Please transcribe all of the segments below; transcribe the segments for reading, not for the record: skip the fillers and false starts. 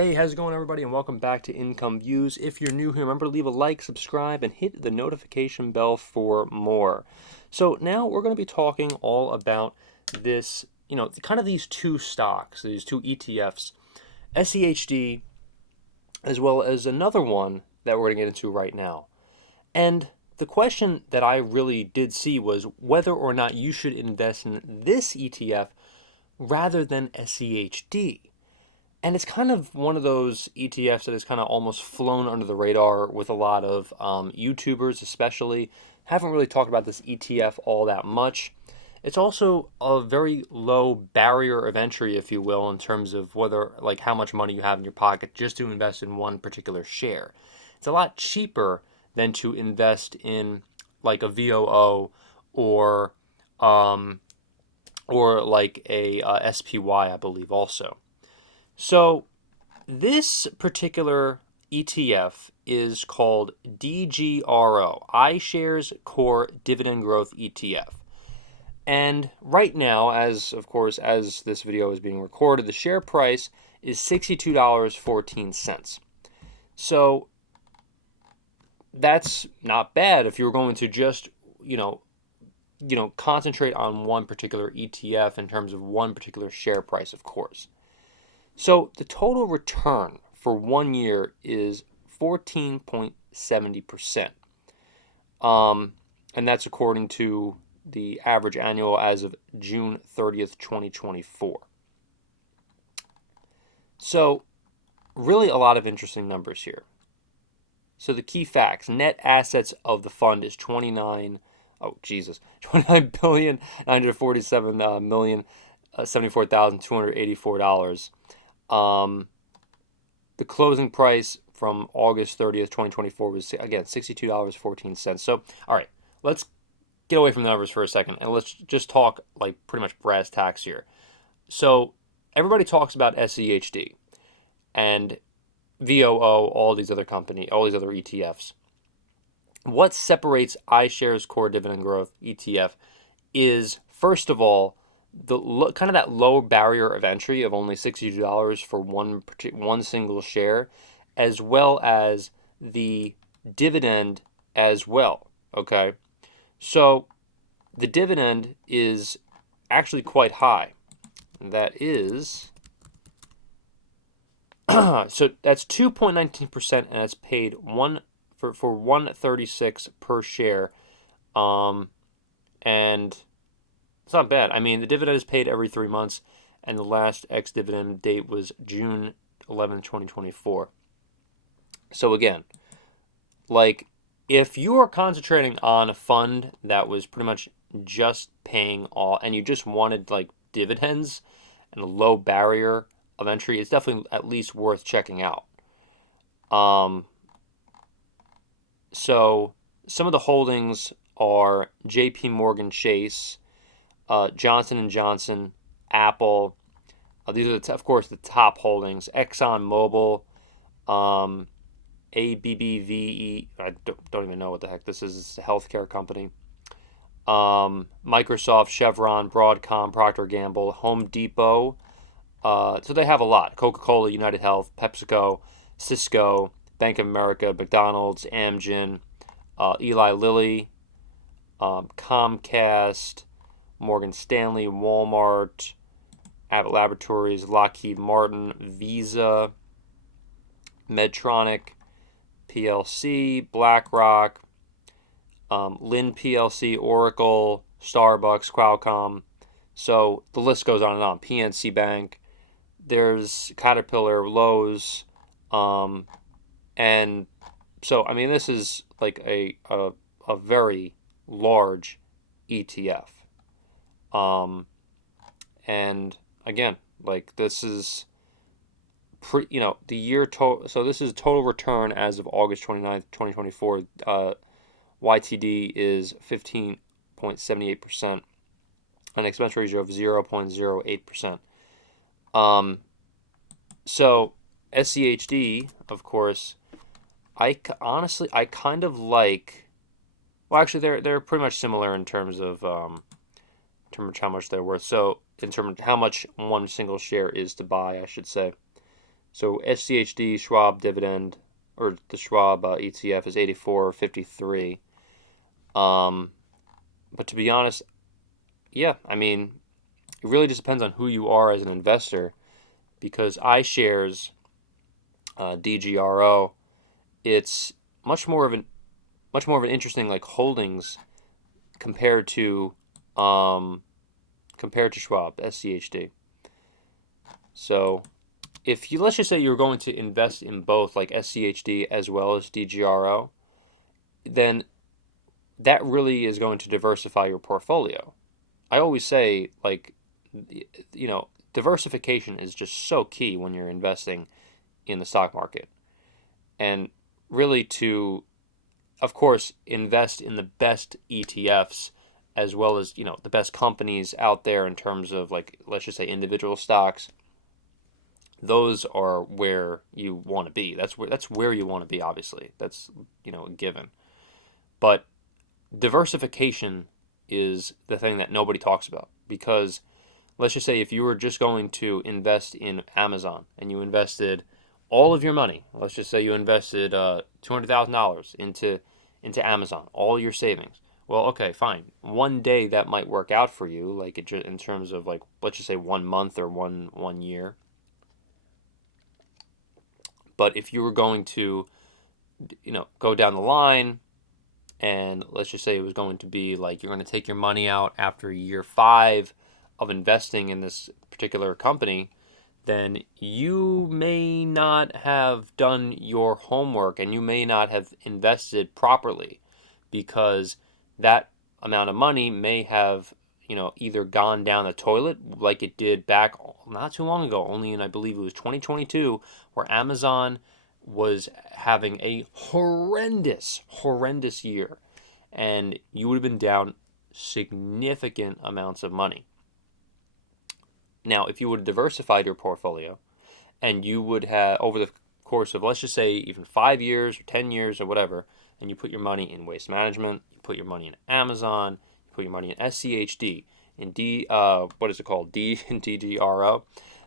Hey, how's it going, everybody, and welcome back to Income Views. If you're new here, remember to leave a like, subscribe, and hit the notification bell for more. So now we're going to be talking all about this, kind of these two stocks, these two ETFs, SCHD, as well as another one that we're going to get into right now. And the question that I really did see was whether or not you should invest in this ETF rather than SCHD. And it's kind of one of those ETFs that has kind of almost flown under the radar with a lot of YouTubers, especially. Haven't really talked about this ETF all that much. It's also a very low barrier of entry, if you will, in terms of whether, like, how much money you have in your pocket just to invest in one particular share. It's a lot cheaper than to invest in, like, a VOO or like a SPY, I believe, also. So this particular ETF is called DGRO, iShares Core Dividend Growth ETF. And right now, as this video is being recorded, the share price is $62.14. So that's not bad if you're going to just, concentrate on one particular ETF in terms of one particular share price, of course. So the total return for 1 year is 14.70%. And that's according to the average annual as of June 30th, 2024. So really a lot of interesting numbers here. So the key facts: net assets of the fund is 29,947,074,284. The closing price from August 30th, 2024 was, again, $62.14. So, all right, let's get away from the numbers for a second and let's just talk like pretty much brass tacks here. So, everybody talks about SCHD and VOO, all these other ETFs. What separates iShares Core Dividend Growth ETF is, first of all, kind of that low barrier of entry of only $62 for one single share, as well as the dividend as well. Okay, so the dividend is actually quite high. That is so that's 2.19%, and that's paid for $1.36 per share, and it's not bad. I mean, the dividend is paid every 3 months, and the last ex-dividend date was June 11, 2024. So again, like, if you are concentrating on a fund that was pretty much just paying all, and you just wanted like dividends and a low barrier of entry, it's definitely at least worth checking out. So some of the holdings are JP Morgan Chase, Johnson & Johnson, Apple. These are, of course, the top holdings. ExxonMobil, ABBVE, I don't even know what the heck this is. It's a healthcare company. Microsoft, Chevron, Broadcom, Procter & Gamble, Home Depot. So they have a lot. Coca-Cola, United Health, PepsiCo, Cisco, Bank of America, McDonald's, Amgen, Eli Lilly, Comcast, Morgan Stanley, Walmart, Abbott Laboratories, Lockheed Martin, Visa, Medtronic PLC, BlackRock, Lynn PLC, Oracle, Starbucks, Qualcomm. So the list goes on and on. PNC Bank, there's Caterpillar, Lowe's, and so, I mean, this is like a very large ETF. And again, like, this is the year total. So this is total return as of August 29th, 2024. YTD is 15.78%, an expense ratio of 0.08%. So SCHD, of course, I kind of like. Well, actually, they're pretty much similar in terms of how much they're worth. So in terms of how much one single share is to buy, I should say. So SCHD Schwab Dividend, or the Schwab ETF, is 84.53. But to be honest, yeah, I mean, it really just depends on who you are as an investor. Because iShares, DGRO, it's much more of an interesting like holdings compared to Schwab SCHD. So if you, let's just say you're going to invest in both like SCHD as well as DGRO, then that really is going to diversify your portfolio. I always say, like, diversification is just so key when you're investing in the stock market. And really to, of course, invest in the best ETFs as well as, the best companies out there in terms of, like, let's just say individual stocks. Those are where you want to be. That's where you want to be, obviously. That's, a given. But diversification is the thing that nobody talks about, because let's just say if you were just going to invest in Amazon and you invested all of your money, let's just say you invested $200,000 into Amazon, all your savings. Well, okay, fine. One day that might work out for you, like in terms of, like, let's just say 1 month or one year. But if you were going to, go down the line, and let's just say it was going to be like you're going to take your money out after year 5 of investing in this particular company, then you may not have done your homework and you may not have invested properly, because that amount of money may have, either gone down the toilet like it did back not too long ago, only in, I believe it was 2022, where Amazon was having a horrendous year, and you would have been down significant amounts of money. Now, if you would have diversified your portfolio and you would have, over the course of, let's just say, even 5 years or 10 years or whatever, and you put your money in waste management, you put your money in Amazon, you put your money in SCHD, in DGRO,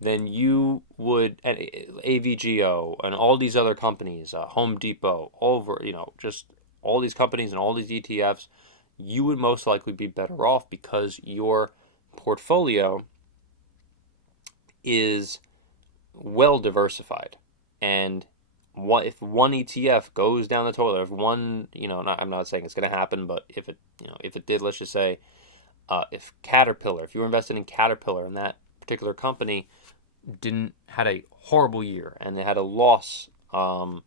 then you would, and AVGO, and all these other companies, Home Depot, just all these companies and all these ETFs, you would most likely be better off because your portfolio is well diversified. And if one ETF goes down the toilet, if one, I'm not saying it's going to happen, but if it did, let's just say, if you were invested in Caterpillar and that particular company had a horrible year and they had a loss, a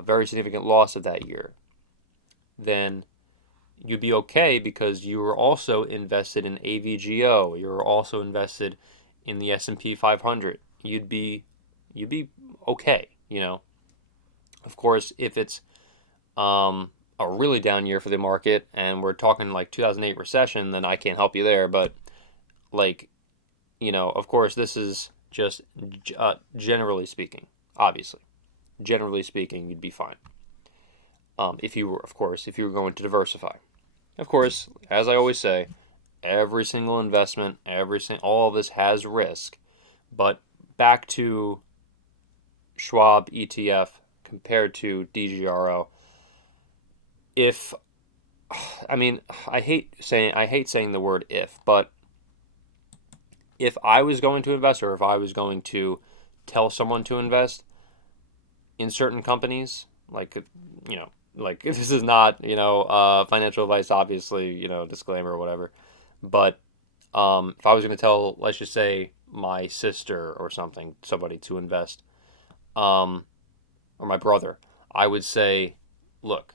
very significant loss of that year, then you'd be okay because you were also invested in AVGO. You were also invested in the S&P 500. You'd be okay. Of course, if it's a really down year for the market and we're talking like 2008 recession, then I can't help you there. But, like, of course, this is just generally speaking. Obviously, generally speaking, you'd be fine. If you were going to diversify. Of course, as I always say, every single investment, all of this has risk. But back to Schwab ETF compared to DGRO. I hate saying the word if, but if I was going to invest, or if I was going to tell someone to invest in certain companies, like this is not, financial advice, obviously, disclaimer or whatever. But if I was going to tell, let's just say, my sister or somebody to invest, or my brother, I would say, look,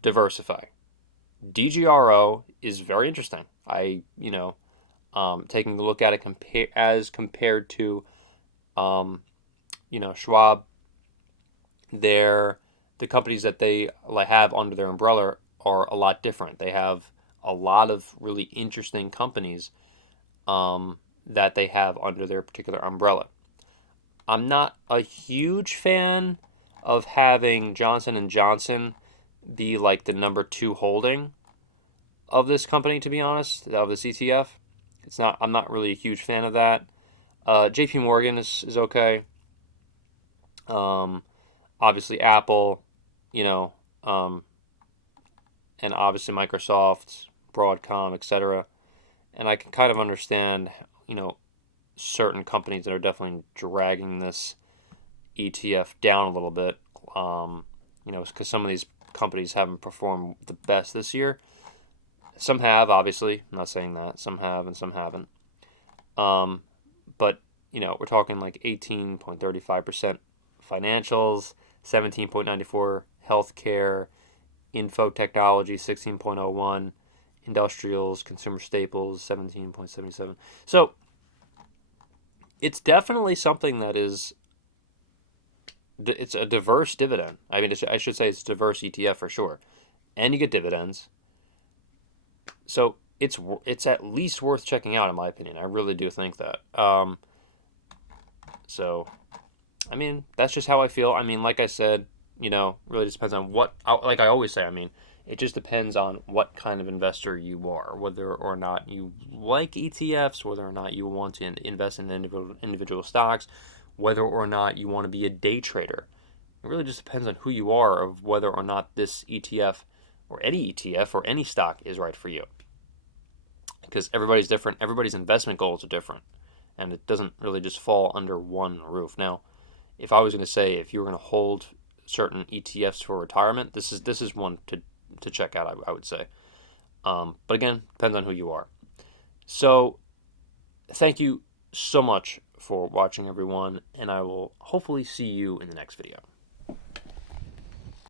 diversify. DGRO is very interesting. Taking a look at it compared to, Schwab, the companies that they have under their umbrella are a lot different. They have a lot of really interesting companies that they have under their particular umbrella. I'm not a huge fan of having Johnson & Johnson be like the number 2 holding of this company, to be honest, of this ETF. I'm not really a huge fan of that. JP Morgan is okay. Obviously Apple, you know, and obviously Microsoft, Broadcom, etc. And I can kind of understand, certain companies that are definitely dragging this ETF down a little bit. Because some of these companies haven't performed the best this year. Some have, obviously. I'm not saying that. Some have and some haven't. But we're talking like 18.35% financials, 17.94 healthcare, info technology 16.01, industrials, consumer staples 17.77. So it's definitely something that it's a diverse dividend. I mean, I should say it's a diverse ETF for sure, and you get dividends. So it's at least worth checking out, in my opinion. I really do think that. So, I mean, that's just how I feel. I mean, like I said, really just depends on like I always say. I mean, it just depends on what kind of investor you are, whether or not you like ETFs, whether or not you want to invest in individual stocks, whether or not you want to be a day trader. It really just depends on who you are, of whether or not this ETF or any ETF or any stock is right for you. Because everybody's different, everybody's investment goals are different, and it doesn't really just fall under one roof. Now, if I was going to say if you were going to hold certain ETFs for retirement, this is one to check out. I would say, but again, depends on who you are. So, thank you so much for watching, everyone, and I will hopefully see you in the next video.